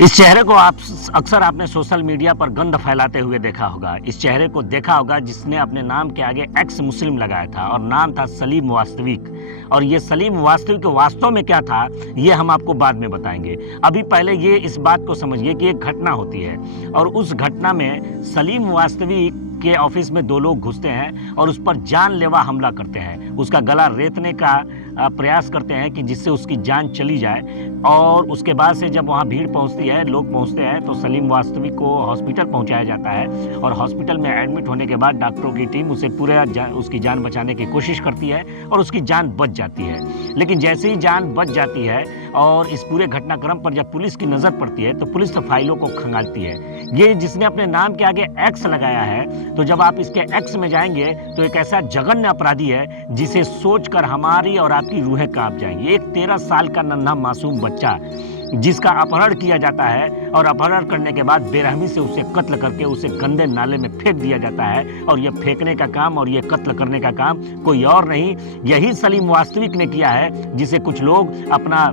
इस चेहरे को आप अक्सर आपने सोशल मीडिया पर गंद फैलाते हुए देखा होगा। इस चेहरे को देखा होगा जिसने अपने नाम के आगे एक्स मुस्लिम लगाया था और नाम था सलीम वास्तविक। और ये सलीम वास्तविक वास्तव में क्या था, ये हम आपको बाद में बताएंगे। अभी पहले ये इस बात को समझिए कि एक घटना होती है और उस घटना में सलीम वास्तविक के ऑफिस में दो लोग घुसते हैं और उस पर जानलेवा हमला करते हैं। उसका गला रेतने का प्रयास करते हैं कि जिससे उसकी जान चली जाए। और उसके बाद से जब वहाँ भीड़ पहुँचती है, लोग पहुँचते हैं, तो सलीम वास्तविक को हॉस्पिटल पहुँचाया जाता है और हॉस्पिटल में एडमिट होने के बाद डॉक्टरों की टीम उसे उसकी जान बचाने की कोशिश करती है और उसकी जान बच जाती है। लेकिन जैसे ही जान बच जाती है और इस पूरे घटनाक्रम पर जब पुलिस की नज़र पड़ती है तो पुलिस तो फाइलों को खंगालती है। ये जिसने अपने नाम के आगे एक्स लगाया है, तो जब आप इसके एक्स में जाएंगे तो एक ऐसा जघन्य अपराधी है जिसे सोचकर हमारी और आपकी रूहें कांप जाएंगी। एक 13 साल का नन्हा मासूम बच्चा जिसका अपहरण किया जाता है और अपहरण करने के बाद बेरहमी से उसे कत्ल करके उसे गंदे नाले में फेंक दिया जाता है। और ये फेंकने का काम और ये कत्ल करने का काम कोई और नहीं, यही सलीम वास्तविक ने किया है, जिसे कुछ लोग अपना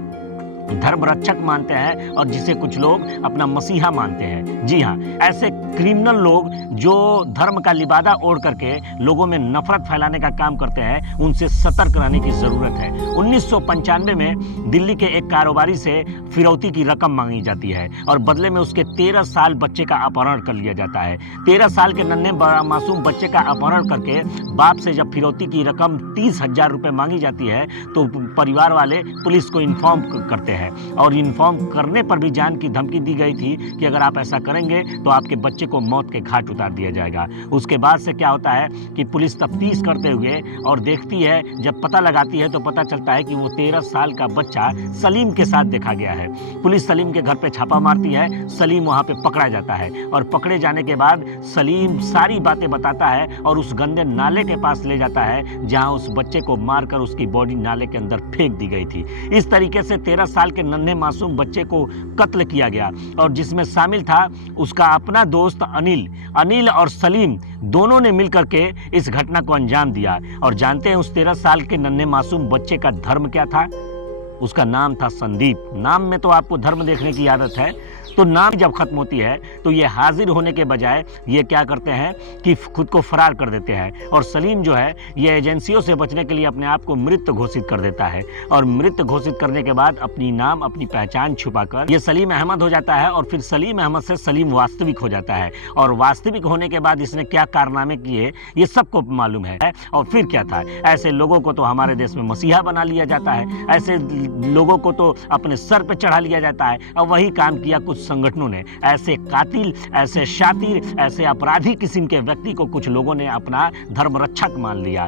धर्म रक्षक मानते हैं और जिसे कुछ लोग अपना मसीहा मानते हैं। जी हाँ, ऐसे क्रिमिनल लोग जो धर्म का लिबादा ओढ़ करके लोगों में नफरत फैलाने का काम करते हैं, उनसे सतर्क रहने की ज़रूरत है। 1995 में दिल्ली के एक कारोबारी से फिरौती की रकम मांगी जाती है और बदले में उसके 13 साल बच्चे का अपहरण कर लिया जाता है। 13 साल के नन्हे मासूम बच्चे का अपहरण करके बाप से जब फिरौती की रकम 30,000 रुपये मांगी जाती है तो परिवार वाले पुलिस को इन्फॉर्म करते हैं और इन्फॉर्म करने पर भी जान की धमकी दी गई थी कि अगर आप ऐसा करेंगे तो आपके बच्चे को मौत के घाट उतार दिया जाएगा। उसके बाद से क्या होता है कि पुलिस तफ्तीश करते हुए और देखती है, जब पता लगाती है तो पता चलता है कि वो 13 साल का बच्चा सलीम के साथ देखा गया है। पुलिस सलीम के घर पे छापा मारती है, सलीम वहाँ पे पकड़ा जाता है और पकड़े जाने के बाद सलीम सारी बातें बताता है और उस गंदे नाले के पास ले जाता है जहाँ उस बच्चे को मारकर उसकी बॉडी नाले के अंदर फेंक दी गई थी। इस तरीके से 13 साल के नन्हे मासूम बच्चे को कत्ल किया गया और जिसमें शामिल था उसका अपना दोस्त अनिल और सलीम, दोनों ने मिलकर के इस घटना को अंजाम दिया। और जानते हैं उस 13 साल के नन्हे मासूम बच्चे का धर्म क्या था? उसका नाम था संदीप। नाम में तो आपको धर्म देखने की आदत है, तो नाम जब खत्म होती है तो ये हाजिर होने के बजाय ये क्या करते हैं कि खुद को फरार कर देते हैं। और सलीम जो है ये एजेंसियों से बचने के लिए अपने आप को मृत घोषित कर देता है और मृत घोषित करने के बाद अपनी पहचान छुपाकर ये सलीम अहमद हो जाता है और फिर सलीम अहमद से सलीम वास्तविक हो जाता है। और वास्तविक होने के बाद इसने क्या कारनामे किए ये सबको मालूम है। और फिर क्या था, ऐसे लोगों को तो हमारे देश में मसीहा बना लिया जाता है, ऐसे लोगों को तो अपने सर पे चढ़ा लिया जाता है। और वही काम किया कुछ संगठनों ने। ऐसे कातिल, ऐसे शातिर, ऐसे अपराधी किस्म के व्यक्ति को कुछ लोगों ने अपना धर्म रक्षक मान लिया।